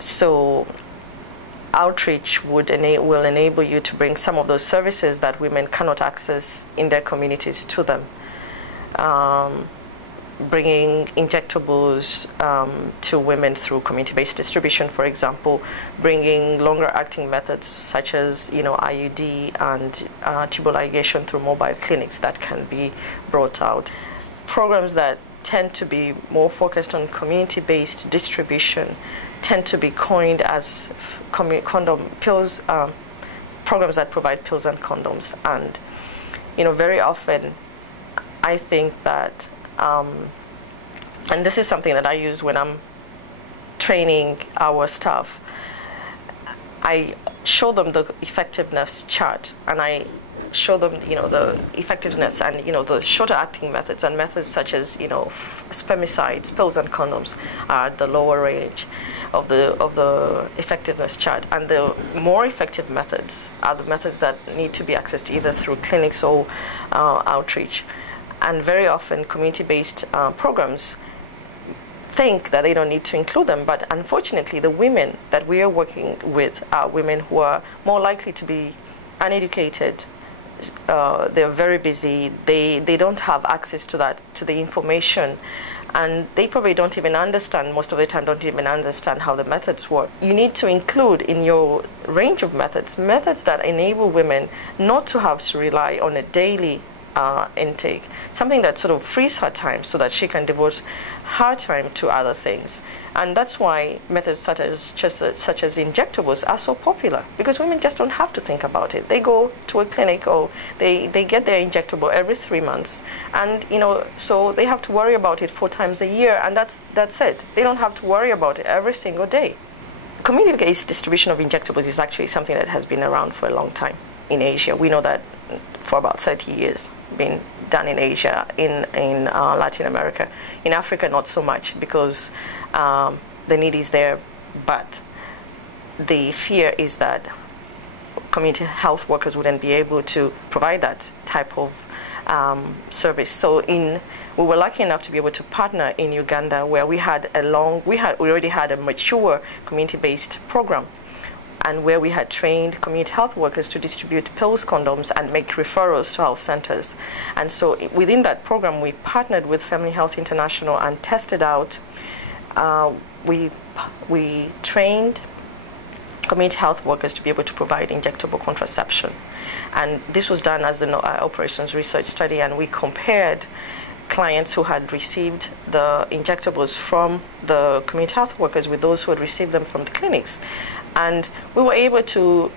So outreach will enable you to bring some of those services that women cannot access in their communities to them. Bringing injectables to women through community-based distribution, for example, bringing longer-acting methods such as, IUD and tubal ligation through mobile clinics that can be brought out. Programs that tend to be more focused on community-based distribution tend to be coined as condom pills, programs that provide pills and condoms. And, very often, I think that and this is something that I use when I'm training our staff. I show them the effectiveness chart, and I show them, the effectiveness and, the shorter acting methods, and methods such as, spermicides, pills and condoms are at the lower range of the effectiveness chart. And the more effective methods are the methods that need to be accessed either through clinics or outreach. And very often community-based programs think that they don't need to include them, but unfortunately the women that we are working with are women who are more likely to be uneducated. They're very busy, they don't have access to the information, and they probably don't even understand, most of the time don't even understand how the methods work. You need to include in your range of methods that enable women not to have to rely on a daily intake, something that sort of frees her time so that she can devote her time to other things. And that's why methods such as injectables are so popular, because women just don't have to think about it. They go to a clinic, or they get their injectable every 3 months, and so they have to worry about it 4 times a year, and that's it. They don't have to worry about it every single day. Community-based distribution of injectables is actually something that has been around for a long time in Asia. We know that for about 30 years been done in Asia, in Latin America. In Africa, not so much, because the need is there, but the fear is that community health workers wouldn't be able to provide that type of service. So we were lucky enough to be able to partner in Uganda, where we already had a mature community-based program, and where we had trained community health workers to distribute pills, condoms, and make referrals to health centers. And so within that program, we partnered with Family Health International and tested out. We trained community health workers to be able to provide injectable contraception. And this was done as an operations research study, and we compared clients who had received the injectables from the community health workers with those who had received them from the clinics. And we were able to,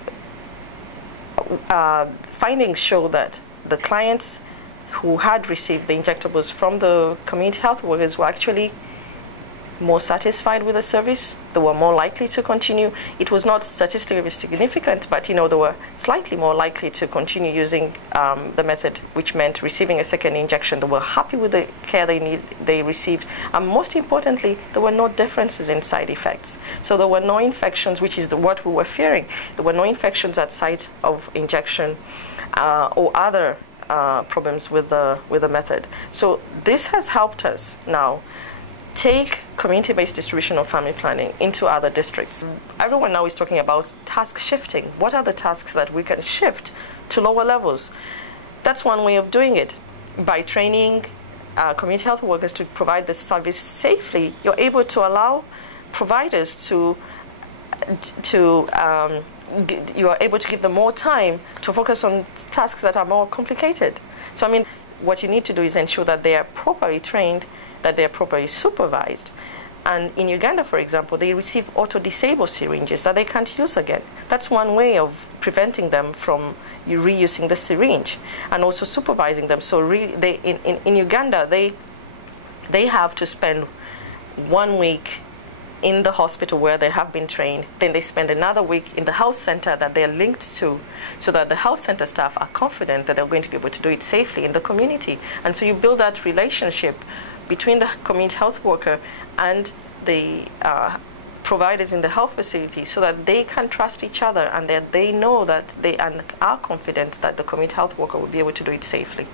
findings show that the clients who had received the injectables from the community health workers were actually more satisfied with the service. They were more likely to continue. It was not statistically significant, but they were slightly more likely to continue using the method, which meant receiving a second injection. They were happy with the care they received, and most importantly, there were no differences in side effects. So there were no infections, which is what we were fearing. There were no infections at site of injection or other problems with the method. So this has helped us now take community-based distribution of family planning into other districts. Everyone now is talking about task shifting. What are the tasks that we can shift to lower levels? That's one way of doing it. By training community health workers to provide this service safely, you're able to allow providers you are able to give them more time to focus on tasks that are more complicated. So what you need to do is ensure that they are properly trained, that they are properly supervised. And in Uganda, for example, they receive auto-disable syringes that they can't use again. That's one way of preventing them from reusing the syringe, and also supervising them. So really, in Uganda, they have to spend 1 week in the hospital where they have been trained. Then they spend another week in the health center that they're linked to, so that the health center staff are confident that they're going to be able to do it safely in the community. And so you build that relationship between the community health worker and the providers in the health facility, so that they can trust each other, and that they know that they are confident that the community health worker will be able to do it safely.